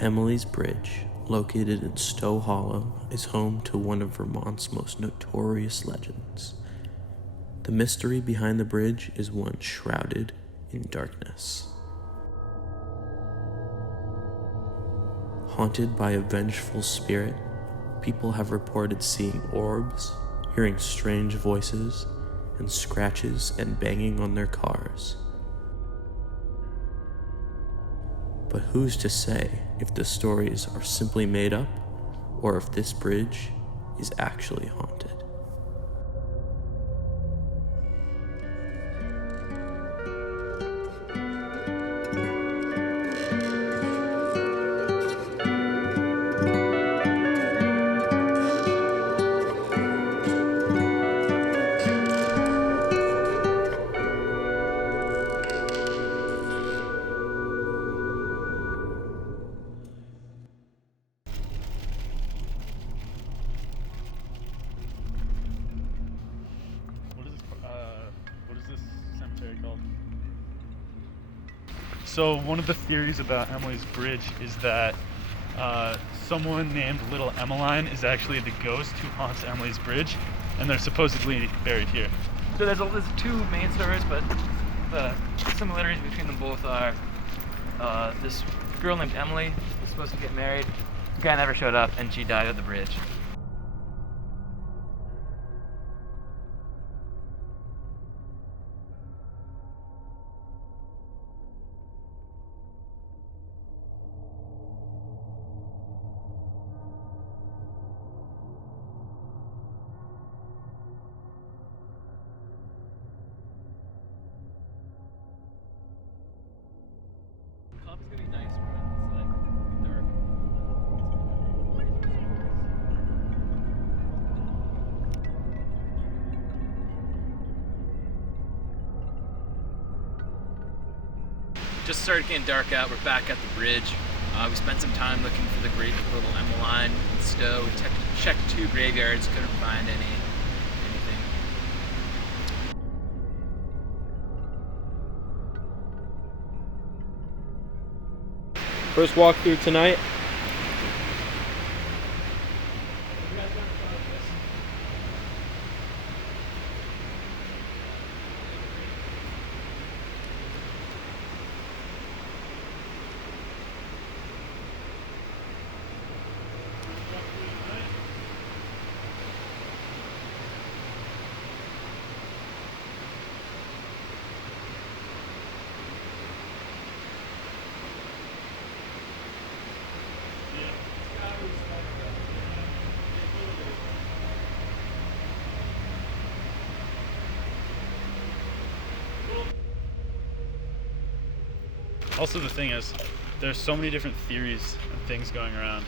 Emily's Bridge, located in Stowe Hollow, is home to one of Vermont's most notorious legends. The mystery behind the bridge is one shrouded in darkness. Haunted by a vengeful spirit, people have reported seeing orbs, hearing strange voices, and scratches and banging on their cars. But who's to say if the stories are simply made up, or if this bridge is actually haunted? What is this cemetery called? So one of the theories about Emily's Bridge is that someone named Little Emmeline is actually the ghost who haunts Emily's Bridge, and they're supposedly buried here. So there's two main stories, but the similarities between them both are this girl named Emily was supposed to get married. The guy never showed up, and she died at the bridge. Coffee's gonna be nice when it's like dark. Just started getting dark out. We're back at the bridge. We spent some time looking for the grave of Little Emmeline in Stowe. We checked 2 graveyards, couldn't find anything. First walkthrough tonight. Also, the thing is, there's so many different theories and things going around,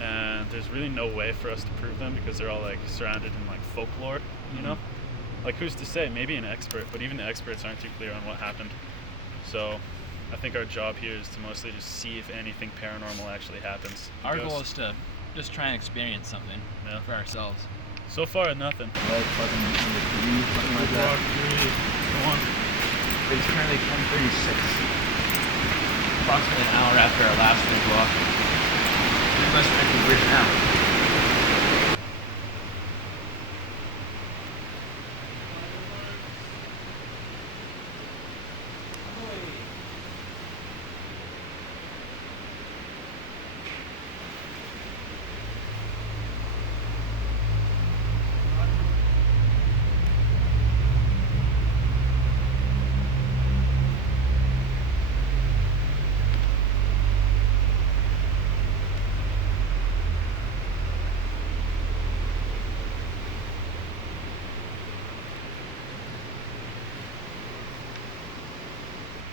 and there's really no way for us to prove them because they're all like surrounded in like folklore, you know? Like, who's to say? Maybe an expert, but even the experts aren't too clear on what happened. So I think our job here is to mostly just see if anything paranormal actually happens. Our goal is to just try and experience something for ourselves. So far, nothing. Like fucking something like that. Go on. It's currently 10:36. Approximately an hour after our last big walk. We must enter the bridge now.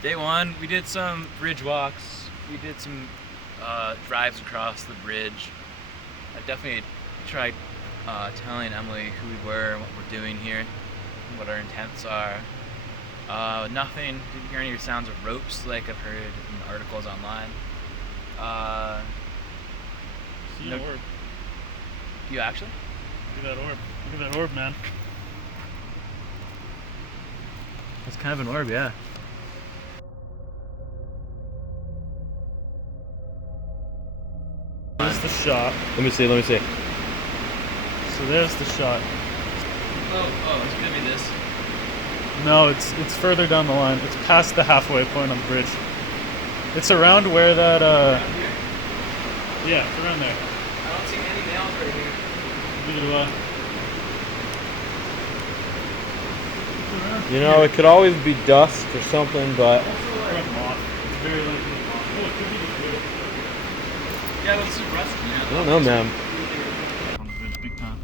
Day one, we did some bridge walks. We did some drives across the bridge. I definitely tried telling Emily who we were and what we're doing here, what our intents are. Nothing, didn't hear any sounds of ropes like I've heard in articles online. See an orb. Do you actually? Look at that orb. Look at that orb, man. It's kind of an orb, yeah. there's the shot. Let me see. So there's the shot. Oh, it's gonna be this. No, it's further down the line. It's past the halfway point on the bridge. It's around where that Around here? yeah, it's around there. I don't see any nails right here. You know, it could always be dust or something, but It's very likely moth. Oh, it could be the wood. Yeah, that's super rusty, man. I don't know, man. On the bridge, big time.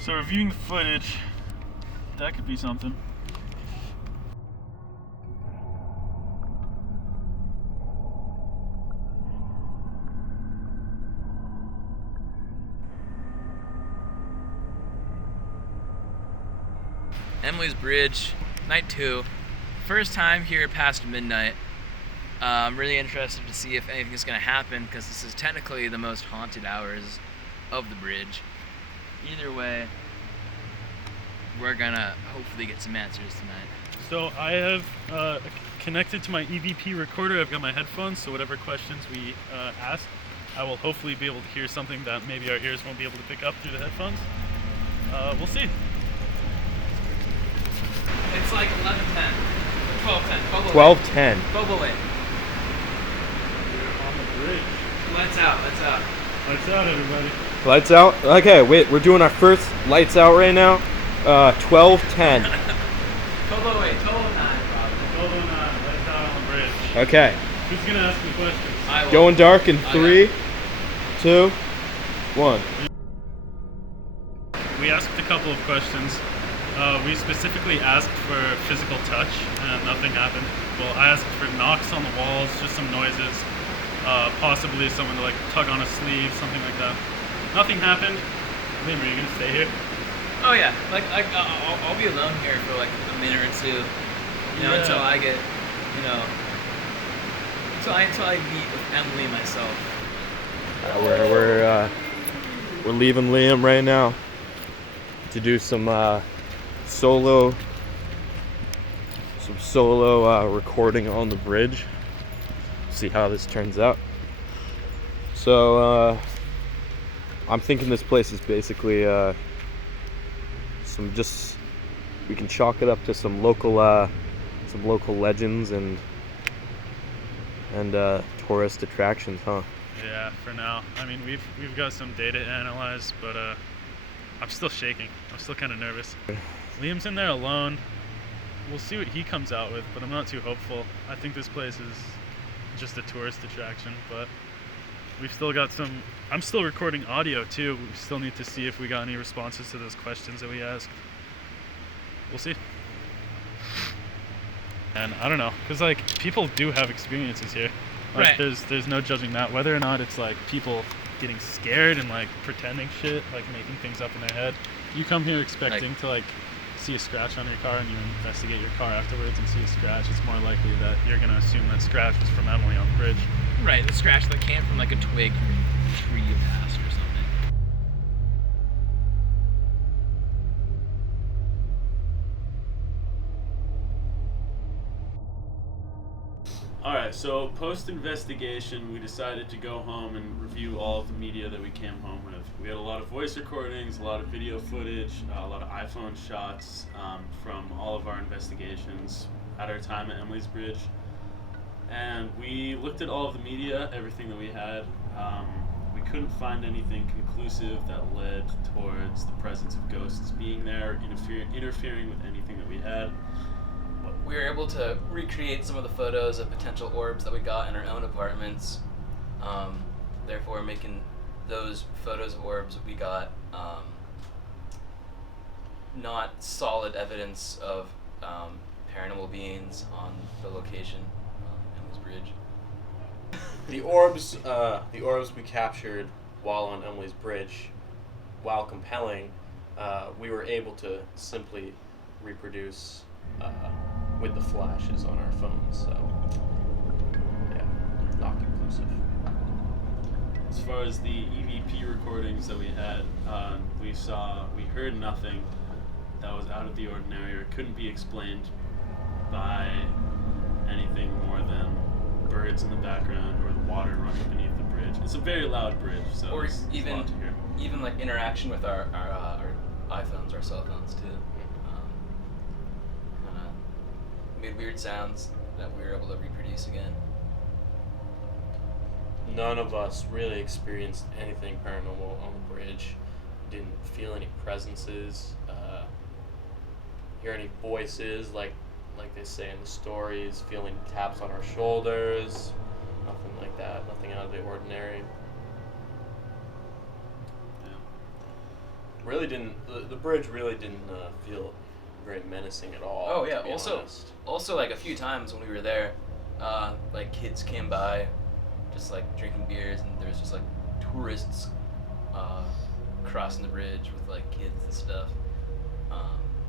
So reviewing the footage, that could be something. Emily's Bridge, night 2. First time here past midnight. I'm really interested to see if anything's gonna happen because this is technically the most haunted hours of the bridge. Either way, we're gonna hopefully get some answers tonight. So I have connected to my EVP recorder. I've got my headphones, so whatever questions we ask, I will hopefully be able to hear something that maybe our ears won't be able to pick up through the headphones. We'll see. It's like 11:10, 12:10, 12:10. 12 away. On the bridge. Lights out. Lights out, everybody. Lights out. Okay, wait. We're doing our first lights out right now. 12:10. 12 away, 12:09 probably. 12:09, lights out on the bridge. Okay. Who's gonna ask me questions? I will. Going dark in I 3, 2, 1. We asked a couple of questions. We specifically asked for physical touch, and nothing happened. Well, I asked for knocks on the walls, just some noises, possibly someone to like tug on a sleeve, something like that. Nothing happened. Liam, are you gonna stay here? Oh yeah, like I'll be alone here for like a minute or two, Yeah. until I get, until I meet with Emily myself. We're leaving Liam right now to do some solo recording on the bridge. See how this turns out. So I'm thinking this place is basically we can chalk it up to some local legends and tourist attractions, huh? Yeah, for now. I mean, we've got some data to analyze, but I'm still shaking. I'm still kind of nervous. Liam's in there alone. We'll see what he comes out with, but I'm not too hopeful. I think this place is just a tourist attraction, but we've still got some. I'm still recording audio too. We still need to see if we got any responses to those questions that we asked. We'll see. And I don't know, because like people do have experiences here. Like, Right. There's no judging that. Whether or not it's like people getting scared and like pretending shit, like making things up in their head. You come here expecting to like see a scratch on your car, and you investigate your car afterwards and see a scratch. It's more likely that you're gonna assume that scratch was from Emily on the bridge. Right, the scratch that came from like a twig from a tree you passed or something. Alright, so post-investigation, we decided to go home and review all of the media that we came home with. We had a lot of voice recordings, a lot of video footage, a lot of iPhone shots from all of our investigations at our time at Emily's Bridge. And we looked at all of the media, everything that we had. We couldn't find anything conclusive that led towards the presence of ghosts being there, interfering with anything that we had. We were able to recreate some of the photos of potential orbs that we got in our own apartments, therefore making those photos of orbs we got not solid evidence of paranormal beings on the location of Emily's Bridge. The orbs we captured while on Emily's Bridge, while compelling, we were able to simply reproduce with the flashes on our phones. So, yeah, not conclusive. As far as the EVP recordings that we had, we heard nothing that was out of the ordinary or couldn't be explained by anything more than birds in the background or the water running beneath the bridge. bridge. It's a very loud bridge, so Or it's a lot to hear. even like interaction with our iPhones, our cell phones too. Kind of made weird sounds that we were able to reproduce again. None of us really experienced anything paranormal on the bridge. Didn't feel any presences, hear any voices like they say in the stories, feeling taps on our shoulders, nothing like that, nothing out of the ordinary. Yeah. Really didn't, the bridge really didn't feel very menacing at all. Oh yeah. to be honest. Also like a few times when we were there, like kids came by, just like drinking beers, and there was just like tourists crossing the bridge with like kids and stuff.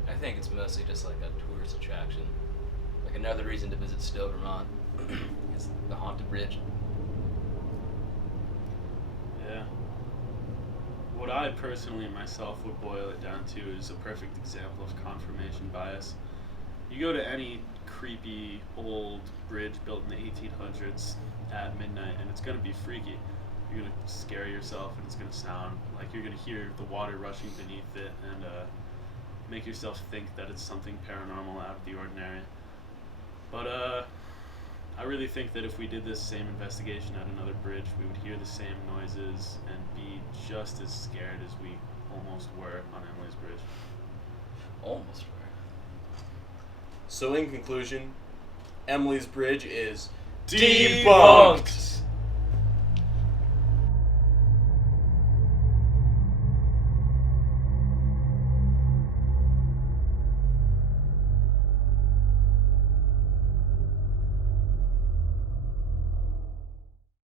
I think it's mostly just like a tourist attraction. Like another reason to visit Stowe, Vermont, is the haunted bridge. Yeah. What I personally myself would boil it down to is a perfect example of confirmation bias. You go to any creepy old bridge built in the 1800s at midnight, and it's going to be freaky. You're going to scare yourself, and it's going to sound like you're going to hear the water rushing beneath it, and make yourself think that it's something paranormal out of the ordinary. But I really think that if we did this same investigation at another bridge, we would hear the same noises and be just as scared as we almost were on Emily's Bridge. Almost were. So in conclusion, Emily's Bridge is Debunked!